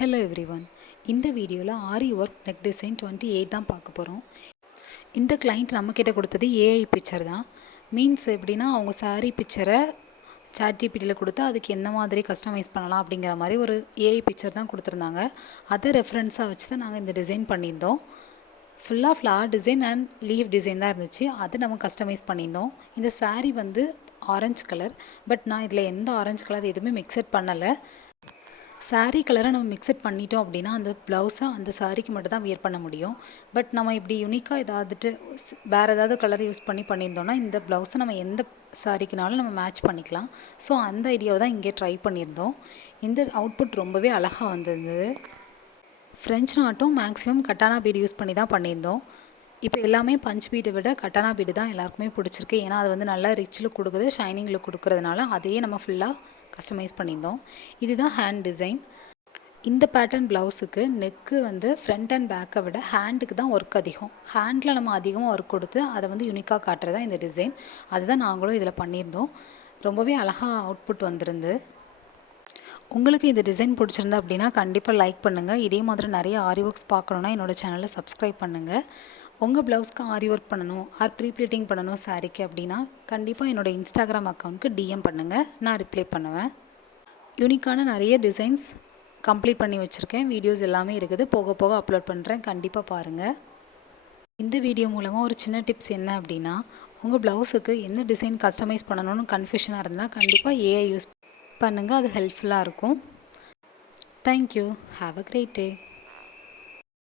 Hello everyone. இந்த வீடியோவில் ஆரி work neck design 28 தான் பார்க்க போகிறோம். இந்த கிளைண்ட் நம்மக்கிட்ட கொடுத்தது ஏஐ பிக்சர் தான். மீன்ஸ் எப்படின்னா அவங்க சாரீ பிக்சரை சாட்ஜிபிடியில் கொடுத்து அதுக்கு எந்த மாதிரி கஸ்டமைஸ் பண்ணலாம் அப்படிங்கிற மாதிரி ஒரு ஏஐ பிக்சர் தான் கொடுத்துருந்தாங்க. அதை ரெஃபரன்ஸாக வச்சு தான் நாங்கள் இந்த டிசைன் பண்ணியிருந்தோம். ஃபுல்லாக floor design and leaf design தான் இருந்துச்சு. அது நம்ம கஸ்டமைஸ் பண்ணியிருந்தோம். இந்த சாரீ வந்து ஆரஞ்சு கலர். பட் நான் இதில் எந்த ஆரஞ்சு கலர் எதுவுமே மிக்சட் பண்ணலை. சாரீ கலரை நம்ம மிக்சட் பண்ணிட்டோம் அப்படின்னா அந்த ப்ளவுஸை அந்த சாரீக்கு மட்டும் தான் வியர் பண்ண முடியும். பட் நம்ம இப்படி யூனிக்காக ஏதாவதுட்டு வேறு ஏதாவது கலர் யூஸ் பண்ணியிருந்தோம்னா இந்த ப்ளவுஸை நம்ம எந்த சாரீக்குனாலும் நம்ம மேட்ச் பண்ணிக்கலாம். ஸோ அந்த ஐடியாவை தான் இங்கே ட்ரை பண்ணியிருந்தோம். இந்த அவுட்புட் ரொம்பவே அழகாக வந்திருந்தது. ஃப்ரெஞ்ச் நாட்டும் மேக்ஸிமம் கட்டானா பீடு யூஸ் பண்ணி தான் பண்ணியிருந்தோம். இப்போ எல்லாமே பஞ்ச் பீடை விட கட்டானா பீடு தான் எல்லாருக்குமே பிடிச்சிருக்கு. ஏன்னா அது வந்து நல்லா ரிச் லுக் கொடுக்குது, ஷைனிங் லுக் கொடுக்குறதுனால அதையே நம்ம ஃபுல்லாக கஸ்டமைஸ் பண்ணியிருந்தோம். இதுதான் ஹேண்ட் டிசைன். இந்த பேட்டர்ன் ப்ளவுஸுக்கு நெக்கு வந்து ஃப்ரண்ட் அண்ட் பேக்கை விட ஹேண்டுக்கு தான் ஒர்க் அதிகம். ஹேண்டில் நம்ம அதிகமாக ஒர்க் கொடுத்து அதை வந்து யூனிக்காக காட்டுறதா இந்த டிசைன். அதுதான் நாங்களும் இதில் பண்ணியிருந்தோம். ரொம்பவே அழகாக அவுட்புட் வந்திருந்து. உங்களுக்கு இந்த டிசைன் பிடிச்சிருந்தா அப்படின்னா கண்டிப்பாக லைக் பண்ணுங்கள். இதே மாதிரி நிறைய ஆரி ஒர்க்ஸ் பார்க்கணுன்னா என்னோடய சேனலை சப்ஸ்கிரைப் பண்ணுங்கள். உங்கள் ப்ளவுஸ்க்கு ஆரி ஒர்க் பண்ணணும் ஆர் ப்ளீட்டிங் பண்ணணும் சாரீக்கு அப்படின்னா கண்டிப்பாக என்னோடய இன்ஸ்டாகிராம் அக்கௌண்ட்டுக்கு டிஎம் பண்ணுங்கள். நான் ரிப்ளை பண்ணுவேன். யூனிக்கான நிறைய டிசைன்ஸ் கம்ப்ளீட் பண்ணி வச்சுருக்கேன். வீடியோஸ் எல்லாமே இருக்குது. போக போக அப்லோட் பண்ணுறேன். கண்டிப்பாக பாருங்கள். இந்த வீடியோ மூலமாக ஒரு சின்ன டிப்ஸ் என்ன அப்படின்னா, உங்கள் ப்ளவுஸுக்கு என்ன டிசைன் கஸ்டமைஸ் பண்ணணும்னு கன்ஃபியூஷனாக இருந்தால் கண்டிப்பாக ஏஐ யூஸ் பண்ணுங்கள். அது ஹெல்ப்ஃபுல்லாக இருக்கும். Thank you. Have a great day.